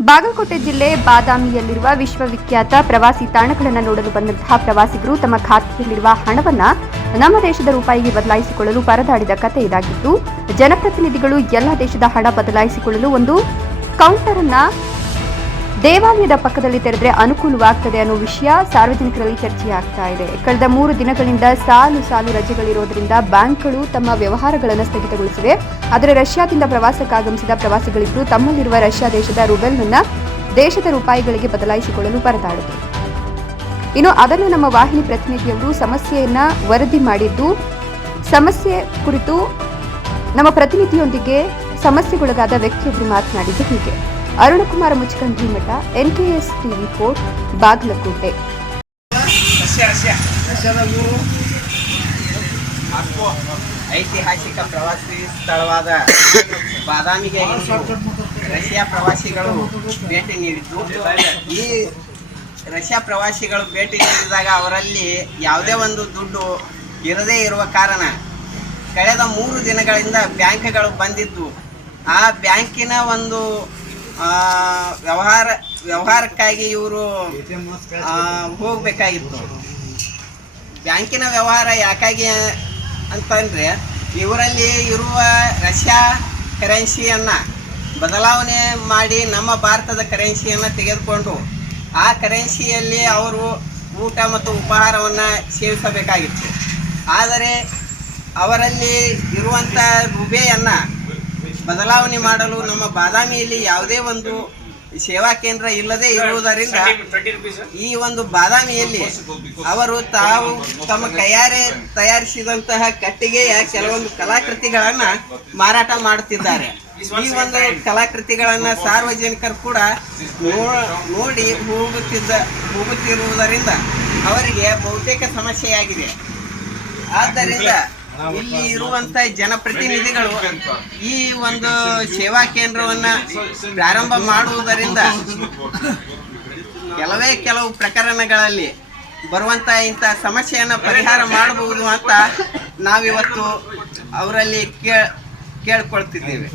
ಬಾಗಲಕೋಟೆ ಜಿಲ್ಲೆ ಬಾದಾಮಿಯಲ್ಲಿರುವ ವಿಶ್ವವಿಖ್ಯಾತ ಪ್ರವಾಸಿ ತಾಣಗಳನ್ನು ನೋಡಲು ಬಂದಂತಹ ಪ್ರವಾಸಿಗರು ತಮ್ಮ ಖಾತೆಯಲ್ಲಿರುವ ಹಣವನ್ನು ನಮ್ಮ ದೇಶದ ರೂಪಾಯಿಗೆ ಬದಲಾಯಿಸಿಕೊಳ್ಳಲು ಪರದಾಡಿದ ಕತೆ ಇದಾಗಿದ್ದು, ಜನಪ್ರತಿನಿಧಿಗಳು ಎಲ್ಲ ದೇಶದ ಹಣ ಬದಲಾಯಿಸಿಕೊಳ್ಳಲು ಒಂದು ಕೌಂಟರ್ ಅನ್ನ ದೇವಾಲಯದ ಪಕ್ಕದಲ್ಲಿ ತೆರೆದ್ರೆ ಅನುಕೂಲವಾಗ್ತದೆ ಅನ್ನೋ ವಿಷಯ ಸಾರ್ವಜನಿಕರಲ್ಲಿ ಚರ್ಚೆಯಾಗ್ತಾ ಇದೆ. ಕಳೆದ ಮೂರು ದಿನಗಳಿಂದ ಸಾಲು ಸಾಲು ರಜೆಗಳಿರೋದ್ರಿಂದ ಬ್ಯಾಂಕ್ಗಳು ತಮ್ಮ ವ್ಯವಹಾರಗಳನ್ನು ಸ್ಥಗಿತಗೊಳಿಸಿವೆ. ಆದರೆ ರಷ್ಯಾದಿಂದ ಪ್ರವಾಸಕ್ಕಾಗಮಿಸಿದ ಪ್ರವಾಸಿಗಳಿಬ್ಬರು ತಮ್ಮಲ್ಲಿರುವ ರಷ್ಯಾ ದೇಶದ ರುಬೆಲ್ನನ್ನ ದೇಶದ ರೂಪಾಯಿಗಳಿಗೆ ಬದಲಾಯಿಸಿಕೊಳ್ಳಲು ಪರದಾಡಿದರು ಇನ್ನು ಅದನ್ನು ನಮ್ಮ ವಾಹಿನಿ ಪ್ರತಿನಿಧಿಯವರು ಸಮಸ್ಯೆಯನ್ನ ವರದಿ ಮಾಡಿದ್ದು, ಸಮಸ್ಯೆ ಕುರಿತು ನಮ್ಮ ಪ್ರತಿನಿಧಿಯೊಂದಿಗೆ ಸಮಸ್ಯೆಗೊಳಗಾದ ವ್ಯಕ್ತಿಯೊಬ್ಬರು ಮಾತನಾಡಿದ್ದು ಹೀಗೆ. ಅರುಣಕುಮಾರ ಮುಚ್ಕಂಡಿ ಮಠ ಎನ್ಕೆಎಸ್ ಟಿವಿ ಫೋರ್ ಬಾಗಲಕೋಟೆ. ಐತಿಹಾಸಿಕ ಪ್ರವಾಸಿ ಸ್ಥಳವಾದ ಬಾದಾಮಿಗೆ ರಷ್ಯಾ ಪ್ರವಾಸಿಗಳು ಭೇಟಿ ನೀಡಿದ್ದು. ಈ ರಷ್ಯಾ ಪ್ರವಾಸಿಗಳು ಭೇಟಿ ನೀಡಿದಾಗ ಅವರಲ್ಲಿ ಯಾವುದೇ ಒಂದು ದುಡ್ಡು ಇರದೇ ಇರುವ ಕಾರಣ ಕಳೆದ ಮೂರು ದಿನಗಳಿಂದ ಬ್ಯಾಂಕ್ಗಳು ಬಂದಿದ್ದು. ಆ ಬ್ಯಾಂಕಿನ ಒಂದು ವ್ಯವಹಾರ, ವ್ಯವಹಾರಕ್ಕಾಗಿ ಇವರು ಹೋಗಬೇಕಾಗಿತ್ತು. ಬ್ಯಾಂಕಿನ ವ್ಯವಹಾರ ಯಾಕಾಗಿ ಅಂತಂದರೆ, ಇವರಲ್ಲಿ ಇರುವ ರಷ್ಯಾ ಕರೆನ್ಸಿಯನ್ನು ಬದಲಾವಣೆ ಮಾಡಿ ನಮ್ಮ ಭಾರತದ ಕರೆನ್ಸಿಯನ್ನು ತೆಗೆದುಕೊಂಡು, ಆ ಕರೆನ್ಸಿಯಲ್ಲಿ ಅವರು ಊಟ ಮತ್ತು ಉಪಹಾರವನ್ನು ಸೇವಿಸಬೇಕಾಗಿತ್ತು. ಆದರೆ, ಅವರಲ್ಲಿ ಇರುವಂಥ ರುಬೆಯನ್ನು ಬದಲಾವಣೆ ಮಾಡಲು ನಮ್ಮ ಬಾದಾಮಿಯಲ್ಲಿ ಯಾವುದೇ ಒಂದು ಸೇವಾ ಕೇಂದ್ರ ಇಲ್ಲದೆ ಇರುವುದರಿಂದ ಈ ಒಂದು ಬಾದಾಮಿಯಲ್ಲಿ ಅವರು ತಾವು ತಮ್ಮ ಕೈಯಾರೆ ತಯಾರಿಸಿದಂತಹ ಕಟ್ಟಿಗೆಯ ಕೆಲವೊಂದು ಕಲಾಕೃತಿಗಳನ್ನ ಮಾರಾಟ ಮಾಡುತ್ತಿದ್ದಾರೆ. ಈ ಒಂದು ಕಲಾಕೃತಿಗಳನ್ನ ಸಾರ್ವಜನಿಕರು ಕೂಡ ನೋಡಿ ಹೋಗುತ್ತಿದ್ದ ಹೋಗುತ್ತಿರುವುದರಿಂದ ಅವರಿಗೆ ಬಹುತೇಕ ಸಮಸ್ಯೆಯಾಗಿದೆ. ಆದ್ದರಿಂದ ಇಲ್ಲಿ ಇರುವಂತ ಜನಪ್ರತಿನಿಧಿಗಳು ಈ ಒಂದು ಸೇವಾ ಕೇಂದ್ರವನ್ನ ಪ್ರಾರಂಭ ಮಾಡುವುದರಿಂದ ಕೆಲವೇ ಕೆಲವು ಪ್ರಕರಣಗಳಲ್ಲಿ ಬರುವಂತ ಇಂಥ ಸಮಸ್ಯೆಯನ್ನು ಪರಿಹಾರ ಮಾಡಬಹುದು ಅಂತ ನಾವಿವತ್ತು ಅವರಲ್ಲಿ ಕೇಳ್ ಕೇಳ್ಕೊಳ್ತಿದ್ದೇವೆ.